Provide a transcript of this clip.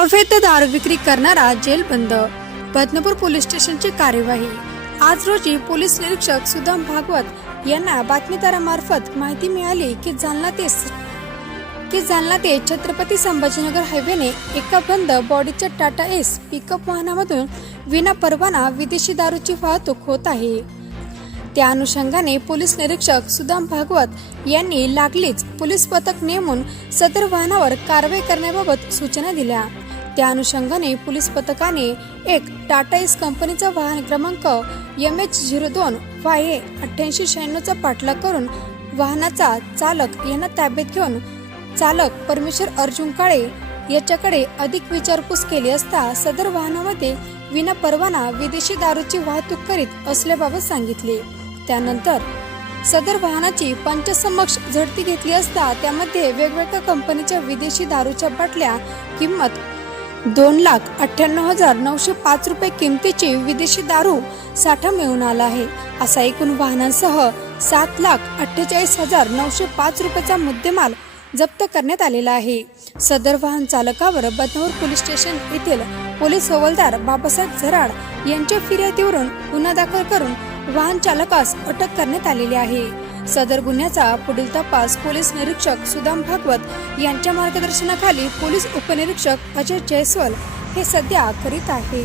अवैध दारू विक्री करणारा जेल बंद. बदनपूर पोलीस स्टेशनची कार्यवाही. आज रोजी पोलीस निरीक्षक सुदाम भागवत यांना बातमीदारामार्फत माहिती मिळाली की जालना ते की जालना ते छत्रपती संभाजीनगर हायवेने एका बंद बॉडीच्या टाटा एस पिकअप वाहनामधून विना परवाना विदेशी दारूची वाहतूक होत आहे. त्या अनुषंगाने पोलीस निरीक्षक सुदाम भागवत यांनी लागलीच पोलीस पथक नेमून सदर वाहनावर कारवाई करण्याबाबत सूचना दिल्या. त्या अनुषंगाने पोलीस पथकाने एक टाटा इस कंपनीचा वाहन क्रमांक एम एच झिरो दोन वाय ए अठ्ठ्याऐंशी शहाण्णवचा पाठलाग करून वाहनाचा चालक यांना ताब्यात घेऊन चालक परमेश्वर अर्जुन काळे याच्याकडे अधिक विचारपूस केली असता सदर वाहनामध्ये विना परवाना विदेशी दारूची वाहतूक करीत असल्याबाबत सांगितले. त्यानंतर सदर वाहनाची पंचसमक्ष झडती घेतली असता त्यामध्ये वेगवेगळ्या कंपनीच्या विदेशी दारूच्या बाटल्या किंमत दोन लाख अठ्ठ्याण्णव हजार नऊशे पाच रुपये किमतीची विदेशी दारू साठा मिळून आला आहे. असा एकूण वाहनांसह सात लाख अठ्ठेचाळीस हजार नऊशे पाच रुपयाचा मुद्देमाल जप्त करण्यात आलेला आहे. सदर वाहन चालकावर बदनापूर पोलीस स्टेशन येथील पोलीस हवालदार बाबासाहेब झराड यांच्या फिर्यादीवरून गुन्हा दाखल करून वाहन चालकास अटक करण्यात आलेली आहे. सदर गुन्ह्याचा पुढील तपास पोलीस निरीक्षक सुदाम भागवत यांच्या मार्गदर्शनाखाली पोलीस उपनिरीक्षक अजय जयस्वाल हे सध्या करीत आहे